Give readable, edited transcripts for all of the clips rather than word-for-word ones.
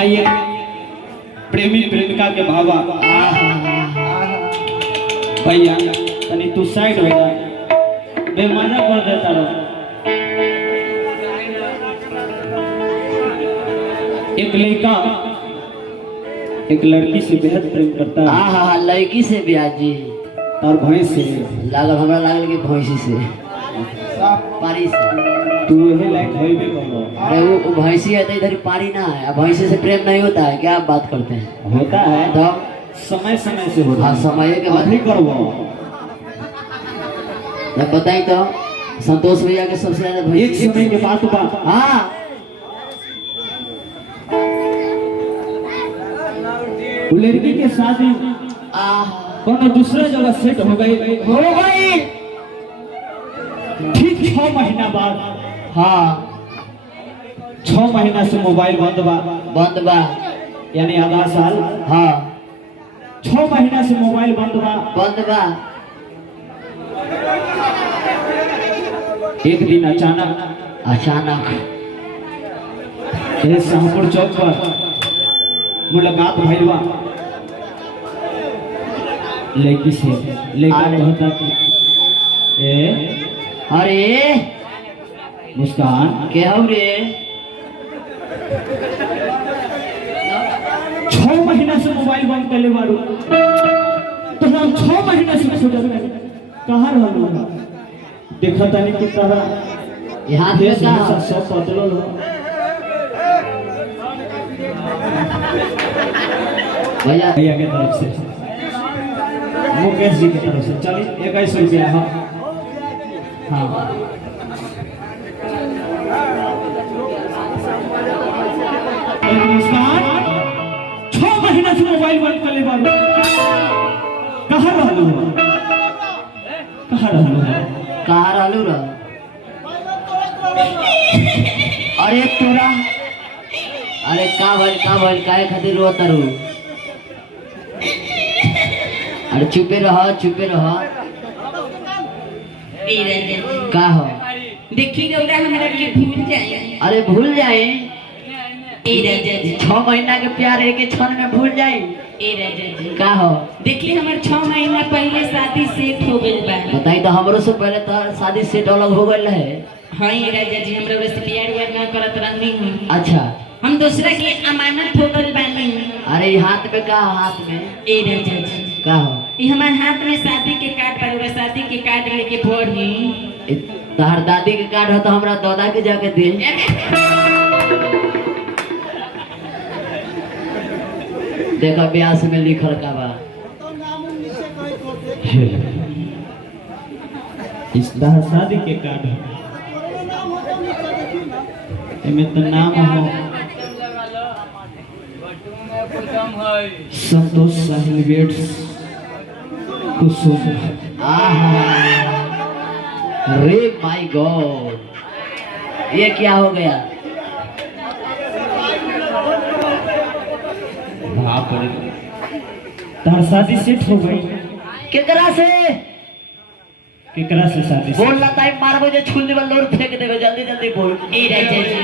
आइए प्रेमी प्रेमिका के भावा भैया तनी तू साइड हो जा बेमजा कर देता रहो। एक लड़का एक लड़की से बेहद प्रेम करता है। हाँ लड़की से ब्याह जी और भैंस से लागल हमरा लागल कि भैंसी से पारी से तू यही लाइट होइबे करो। अरे वो भैंसी है तो इधर पारी ना है। अब भैंसी से प्रेम नहीं होता है क्या आप बात करते हैं? होता है तो समय समय से होता हाँ है। समय के बाद अभी करबो जब बताई तो संतोष भैया के सबसे ज्यादा एक भैंसी समय के बात बा। हाँ वो लड़की के शादी कोनो दूसरे जगह सेट हो गई ठीक 6 महीना बाद। हाँ 6 महीना से मोबाइल बंद बा यानी आधा साल। हाँ 6 महीना से मोबाइल बंद बा। एक दिन अचानक ये शाहपुर चौक पर मुलाकात भइल बा लड़की से। लड़का कहता कि अरे मुस्कान के हो रे 6 महीना से मोबाइल बंद कर ले बारू तो हम 6 महीना से छोड़ कहाँ रहलू देखा तानी कि तारा यहाँ पे का सब बदलल हो। भैया भैया के तरफ से मुकेश जी की तरफ से चलिए 21 रुपया। हाँ हाँ मुस्कान 6 महीना से मोबाइल बंद कर ले बारू कहाँ रहलू कहाँ रहलू रह? अरे तोरा अरे का भइल काहे खातिर रोता रू? अरे चुपे रह का हो? देखी रौरा हमरा के भूल जाए। अरे भूल जाए 6 महीना के प्यार एक क्षण में भूल जाए का हो? देखी हमर 6 महीना पहले शादी सेट हो गइल बा। बताई तो हमरो से पहले तो शादी सेट अलग हो गइल है। हाँ राजा जी हमरा से प्यार व्यार ना करत रहनी हूँ। अच्छा हम दूसरा के अमानत हो गइल बानी। अरे हाथ में का हाथ में राजा जी का हो? ये हमारे हाथ में शादी के कार्ड पर शादी के कार्ड लेके पढ़ी। तहर दादी के कार्ड हो तो हमरा दादा के जाके दे। देखो ब्यास में लिखल का बा इस शादी के कार्ड में तो नाम हो संतोष साहिल वेट्स कुसुम। रे माय गॉड ये क्या हो गया? तार शादी सेट हो गई केकरा से शादी बोल ना ताई मारबो जे छुल देबे लोर फेंक देबे जल्दी बोल। राजा जी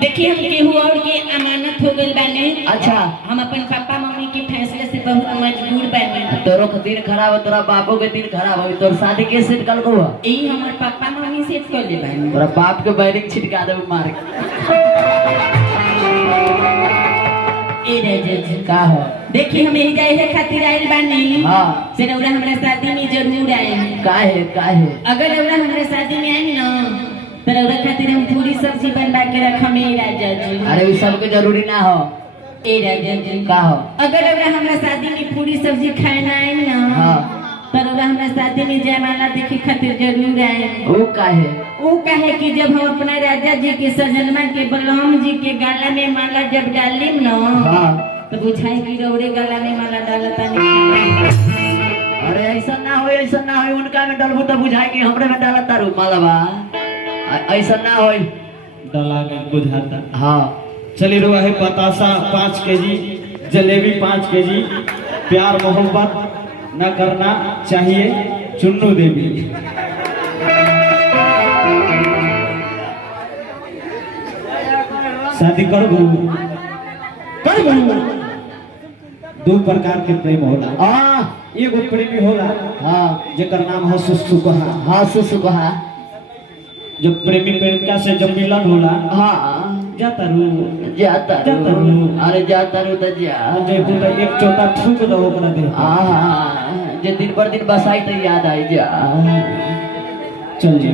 देखिए हम केहू और के अमानत हो गइल बानी। अच्छा हम अपन पापा मम्मी के फैसले से बहुत मजबूर बानी। तोरो के दिन खराब हो तोरा बापो के दिन खराब हो तोर शादी के सेट कल को यही हमार पापा मम्मी सेट कर ले बानी। तोरा बाप के बैरिंग छिटका देबे मार राजा जी का हो? देखिए हम यही जाए खातिर आइल बानी। हाँ से रौरा हमरा शादी में जरूर आए। काहे अगर रौरा हमरा शादी में आए ना तो रौरा खातिर हम पूरी सब्जी बनवा के रखम राजा जी। अरे वो सब के जरूरी ना हो राजा जी का हो? अगर रौरा हमरा शादी में पूरी सब्जी खाना आए ना हाँ तो रौरा हमरा शादी में जयमाला देखे खातिर जरूर आए। वो काहे कि जब हम अपना राजा जी के सजनमा के बलराम जी के गला में माला जब डालिम ना हाँ तो बुझाई कि रौरे गला में माला डालता नहीं। अरे ऐसा ना हो उनका में डलबू तो बुझाई कि हमरे में डालत तारू मालवा ऐसा ना हो डला के बुझाता। हाँ चलिए रुआ है बतासा 5 केजी जलेबी 5 केजी प्यार मोहब्बत न करना चाहिए चुन्नू देवी। शादी कर अरे बहू, दो प्रकार के प्रेम होला। हाँ एगो प्रेमी होला हाँ जेकर नाम है सुसुकहा। हाँ सुसुकहा। जब प्रेमी प्रेमिका से जब मिलन होला, हाँ जाता रू जाता जाता रू। रू। अरे जाता रू तो जा। देखो तो एक चौथा थूक दो ओकरा दे। हाँ जे दिन पर दिन बसाई तो याद आई जा। चल जी।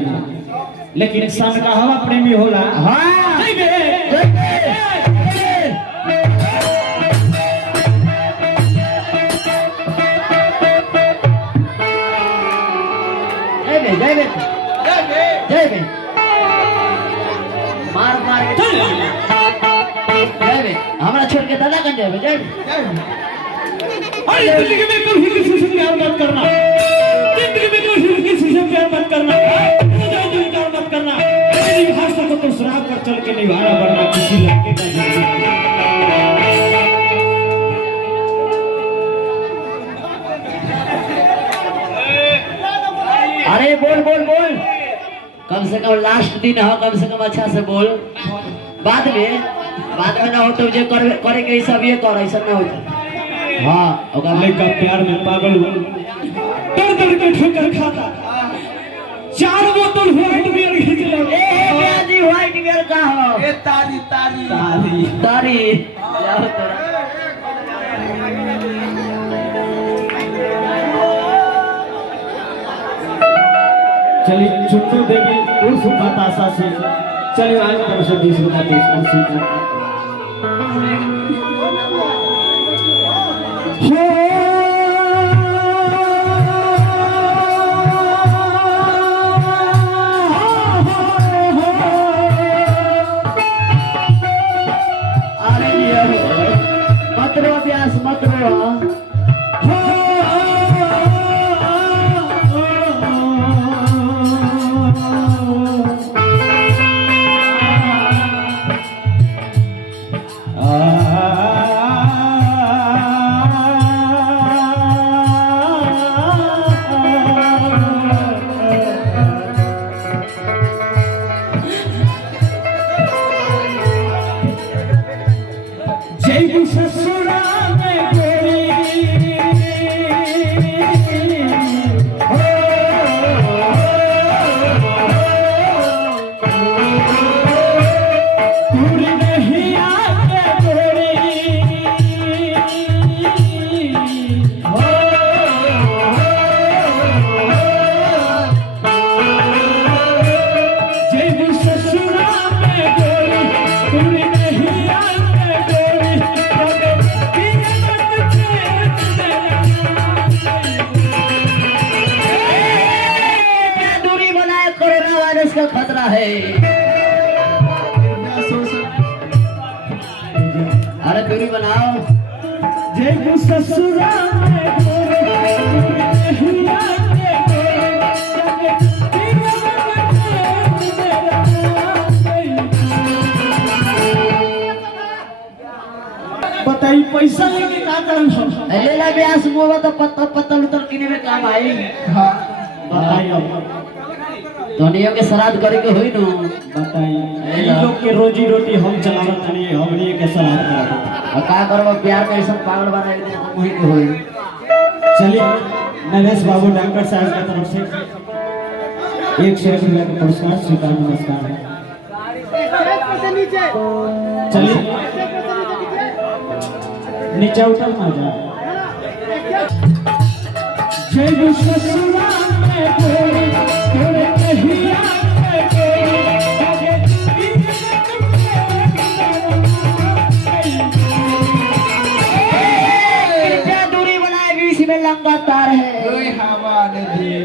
लेकिन सन का हवा प्रेमी होला। हाँ नहीं बे। जय बे जय बे मार मार के जय बे हमरा छोड़ के दादा कन जय बे जय अरे जिंदगी में कभी किसी से प्यार मत करना, जिंदगी में कभी किसी से प्यार मत करना, प्यार मत करना। तेरी भाषा को तो शराब पर चल के निभाना पड़ना किसी लड़के का जिंदगी। अरे बोल बोल बोल कम से कम लास्ट दिन हो, कम से कम अच्छा से बोल। बाद में ना हो तो जे करे के सब ये कर ऐसा ना हो। हाँ ओका लड़का प्यार में पागल हुआ, दर दर के ठोकर खाता, 4 बोतल व्हाइट बियर खींच ले। ए प्याजी व्हाइट बियर का हो? ए तारी तारी तारी तारी जाओ तोरा। चलिए छुट्टू देवी उर्फ बतासा से चलिए आज तरफ से 20 रुपया देश अरे ये मत रो व्यास मत रो। जय ससुरा में गोरी पूरी नहीं आके गोरी जय ससुरा में गोरी पूरी नहीं आके गोरी दूरी बनाए कोरोना वायरस का खतरा है। अरे दूरी बनाओ। जय ससुरा में गोरी नहीं आके बताई पैसा लेके का करन हम? ले ला ब्यास मोबा तो पत्तल उतर किने में काम आई। हाँ बताई अब दुनिया के श्राद्ध करे के होई नु। बताई ये लोग के रोजी रोटी हम चलावत नहीं, हमनी के सलाह करा। और का करबो प्यार में ऐसा पागल बना के तो मुही के होई। चलिए नरेश बाबू डॉक्टर साहब की तरफ से 101 रुपया का पुरस्कार स्वीकार। नमस्कार है। चलिए नीचे उतर ना जा। जय ससुरा में गोरी गोरी नहीं आके कृपया दूरी बनाए बीच में लंगा तार है। कोई हवा नहीं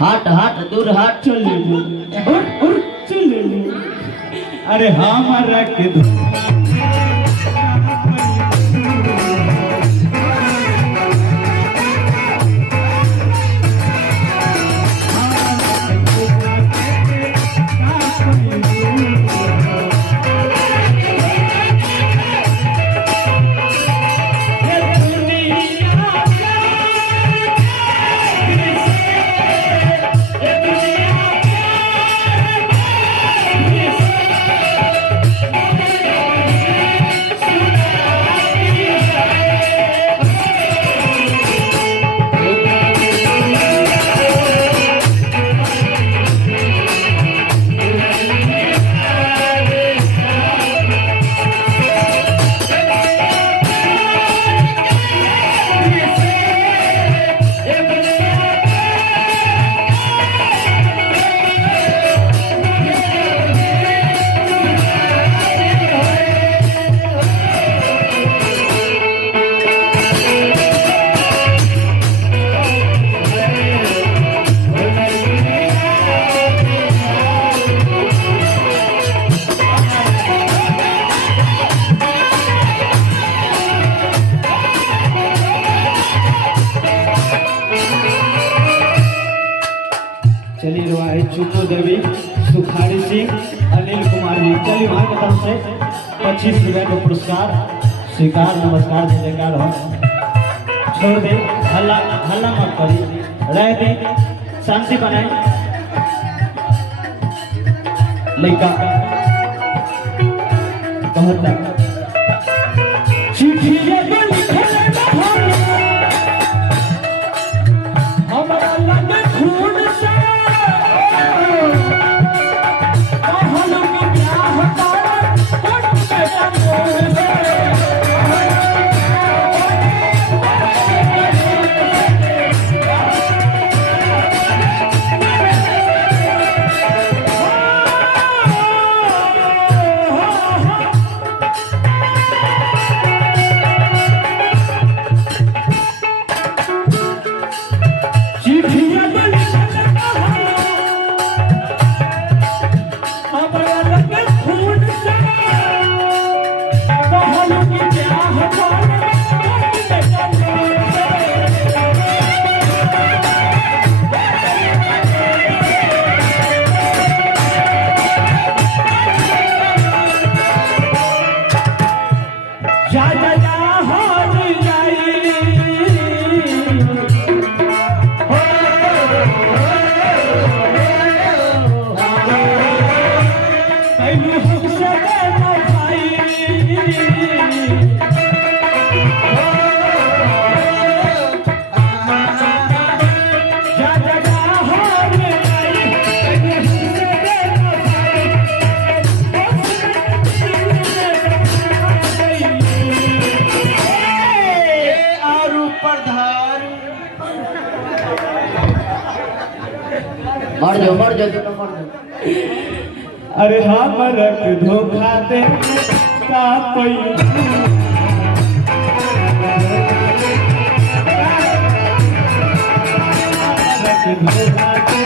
हट हट दूर हट। चल चल अरे हमारा के दो सुनो देवी, सुखाड़ी सिंह, अनिल कुमार जी, चलिए भाई की तरफ से 25 रुपए का पुरस्कार स्वीकार, नमस्कार जयकार हो। छोड़ दे, हल्ला हल्ला मत करी, रह दे, शांति बनाए। लड़का कहता चिट्ठिया में लिखले बहार, हमरा लगे खून से कहल के ब्याह कर कोट बेटा मोर से। चिट्ठिया में लिखले बहार, हमरा लगे खून से कहल के ब्याह कर कोट बेटा मोर से। जा जा जा हार जाई हो कैलू हमसे न भाई। जा जा जा हार जाई कैलू हमसे न भाई। और ऊपर धार मर जाओ दोनों मर जाओ। अरे हमरक धोखा दे का कोई धोखा दे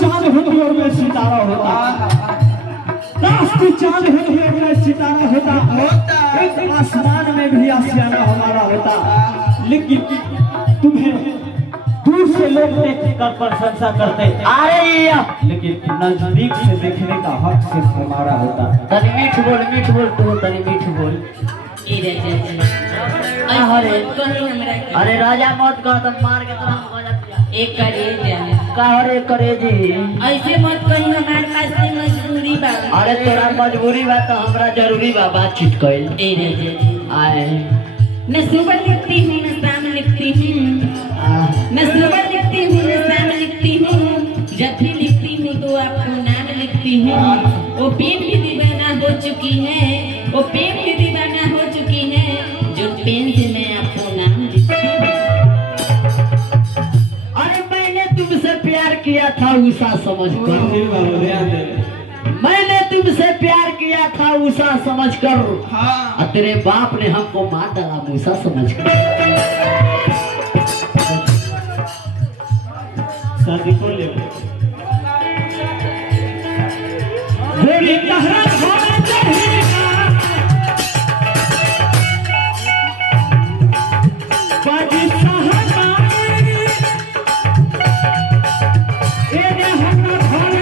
चांद होती और मैं सितारा होता, काश तू चांद होती और मैं सितारा होता, एक आसमान में भी आशियाना हमारा होता। लेकिन तुम्हें दूर से लोग देख कर प्रशंसा करते, लेकिन नजदीक से देखने का हक सिर्फ हमारा होता। तनी मीठ बोल तू, तनी मीठ बोल। अरे राजा मत कह, तुम मार के तुम हो जाती। एक करे काहरे करे जी, ऐसे मत कहीं, हमारे पास में मजबूरी बा। अरे तोरा मजबूरी बा तो हमरा जरूरी बा बातचीत कइल। आए न सुबह लिखती हूँ न शाम लिखती हूँ, न सुबह लिखती हूँ न शाम लिखती हूँ, जब भी लिखती हूँ तो आपको नाम लिखती हूँ। वो पेन भी दीवाना हो चुकी है, वो पेन भी दीवाना हो चुकी है, जो पेन से मैं आपको नाम लिखती हूँ। अरे मैंने तुमसे प्यार किया था उषा समझ कर, मैंने तुमसे प्यार किया था उषा समझ कर, और तेरे बाप ने हमको मार डाला मूसा समझ कर। शादी को ले गोरी कहरा खाना चाहिएगा, बाजी सहना ये हमरा घर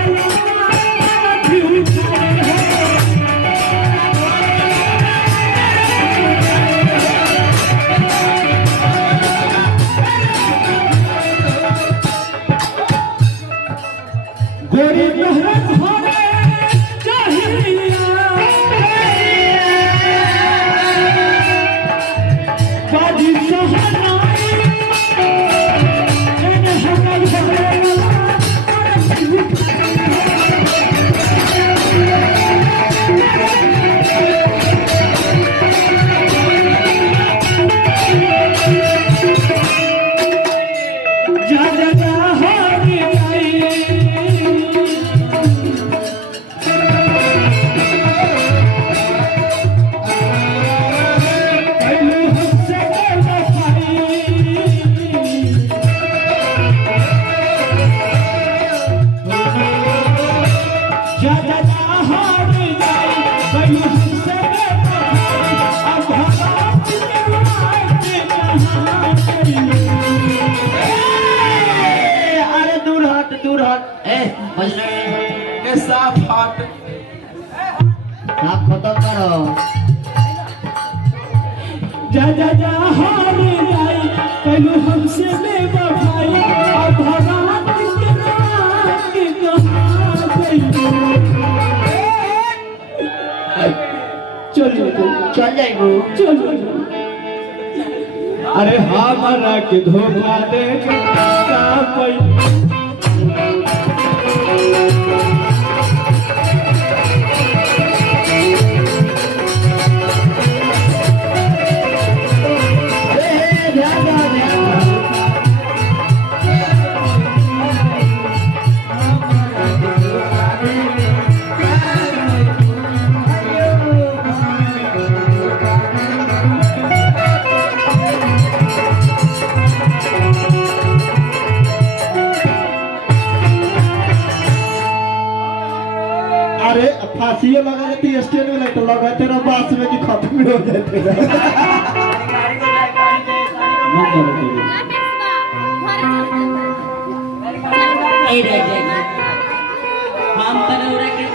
कैलू हमसे बेवफाई अब भगवान के रुलाए के कहां कैलू अरे दूर हट ए बजने के साफ हट आप खत्म करो जा जा जा हार जाई कैलू हमसे बेवफाई अब भगवान के रुलाए के कहां कैलू चल चल जाइबू चल अरे हमारा के धोखा दे के का पई अरे फांसियों लगा देती स्टेट में तो लगा तेरा बास में कि खत्म हो जाते ए रे हम तनौरा के